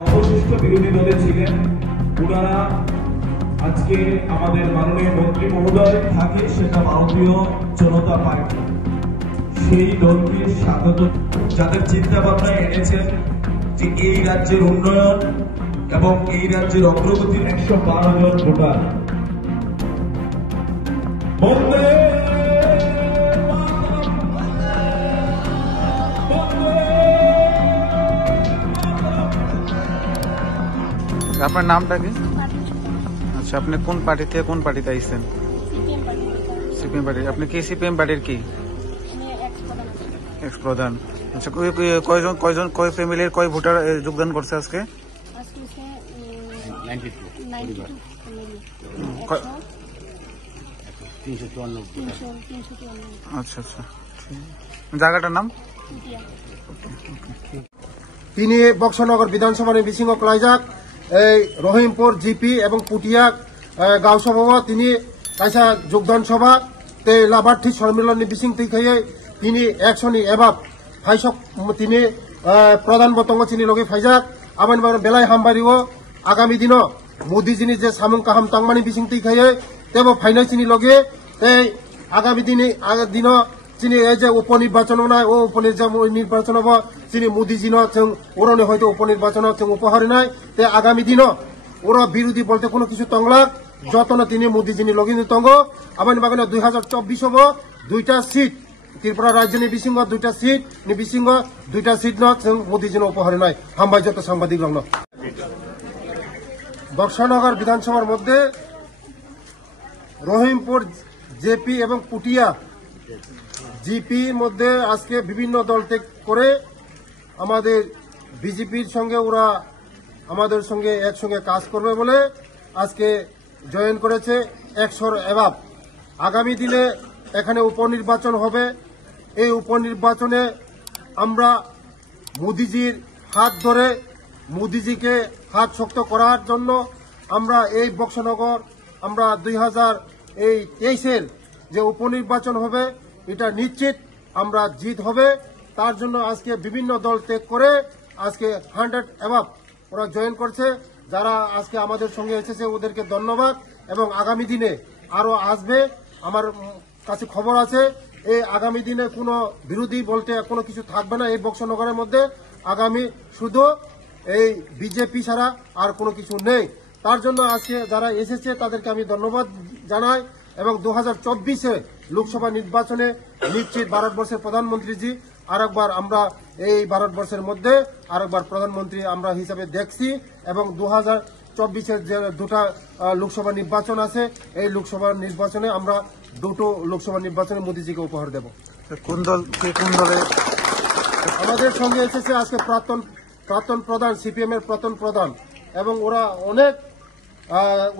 অবশিষ্ট বিরোধী দলে ছিলেন ওনারা আজকে আমাদের মাননীয় মন্ত্রী মহোদয় থাকে সেটা ভারতীয় জনতা পার্টি সেই দলকে স্বাগত যাদের চিন্তা ভাবনা এনেছেন যে এই রাজ্যের উন্নয়ন এবং এই রাজ্যের অগ্রগতির 112 জন ভোটার আপনার নামটা কি? আচ্ছা, আপনি কোন পার্টি থেকে কোন পার্টিতে আইছেন? CPM party. আপনি কি সিপিএম পার্টির কি এক্স প্রধান? আচ্ছা, কয় ফ্যামিলির কয় ভোটার যোগদান করছে আজকে? আচ্ছা আচ্ছা, জায়গাটার নাম? তিনি বক্সনগর বিধানসভা বিসিংহ ক্লাইজাক এই রহিমপুর জিপি এবং পুটিয়া গাঁও সভা তিনি কাইসা যোগদান সভা তে লাভার্থী সম্মেলন বিসিং থেকে তিনি একশনি এবাব ফাইসক তিনি প্রধান বতঙ্গ চিনি লগে ফাইজাক আমান বেলায় হামবারিও আগামী দিন মোদীজিনি যে সামুং কাহাম তাংমানি বিসিং থেকে তেব ফাইনাল চিনি লগে এই আগামী দিন চিনি এই যে উপনির্বাচন নাই ও উপনির্বাচন হব চিনি মোদীজি ওরনে হয়তো উপনির্বাচন উপহার নাই তে আগামী দিন ওরা বিরোধী বলতে কোনো কিছু তংলাক যতন তিনি মোদীজিনি লগিন তঙ্গ আবার বাগানে 2024 হব 2টা সিট ত্রিপুরা রাজ্য বিসিংহ 2টা সিট বিসিংহ 2টা সিট মোদীজিনি উপহার নাই হামবাই যত সাংবাদিক রং বক্সনগর বিধানসভার মধ্যে রহিমপুর জেপি এবং পুটিয়া জিপির মধ্যে আজকে বিভিন্ন দল ত্যাগ করে আমাদের বিজেপির সঙ্গে ওরা আমাদের সঙ্গে একসঙ্গে কাজ করবে বলে আজকে জয়েন করেছে 100 এবাব। আগামী দিনে এখানে উপনির্বাচন হবে। এই উপনির্বাচনে আমরা মোদিজির হাত ধরে মোদিজিকে হাত শক্ত করার জন্য আমরা এই বক্সনগর আমরা 2023 যে উপনির্বাচন হবে এটা নিশ্চিত আমরা জিত হবে। তার জন্য আজকে বিভিন্ন দল ত্যাগ করে আজকে 100 এবাব ওরা জয়েন করছে। যারা আজকে আমাদের সঙ্গে এসেছে ওদেরকে ধন্যবাদ এবং আগামী দিনে আরো আসবে। আমার কাছে খবর আছে এই আগামী দিনে কোনো বিরোধী বলতে কোনো কিছু থাকবে না এই বক্সনগরের মধ্যে। আগামী শুধু এই বিজেপি ছাড়া আর কোনো কিছু নেই। তার জন্য আজকে যারা এসেছে তাদেরকে আমি ধন্যবাদ জানাই এবং 2024 লোকসভা নির্বাচনে নিশ্চিত ভারতবর্ষের প্রধানমন্ত্রীজি আরেকবার আমরা এই ভারতবর্ষের মধ্যে আরেকবার প্রধানমন্ত্রী আমরা হিসাবে দেখছি এবং 2024 যে দুটা লোকসভা নির্বাচন আছে এই লোকসভা নির্বাচনে আমরা দুটো লোকসভা নির্বাচনে মোদীজিকে উপহার দেব। কোন দল কোন দলে? আমাদের সঙ্গে এসেছে আজকে প্রাক্তন প্রধান সিপিএম এর প্রাক্তন প্রধান এবং ওরা অনেক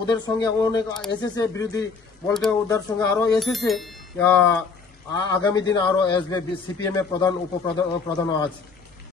ওদের সঙ্গে অনেক এসেছে বিরোধী বলতে ওদের সঙ্গে আরো এসেছে। আগামী দিনে আরো আসবে সিপিএম এর প্রধান উপপ্রধানও আছে।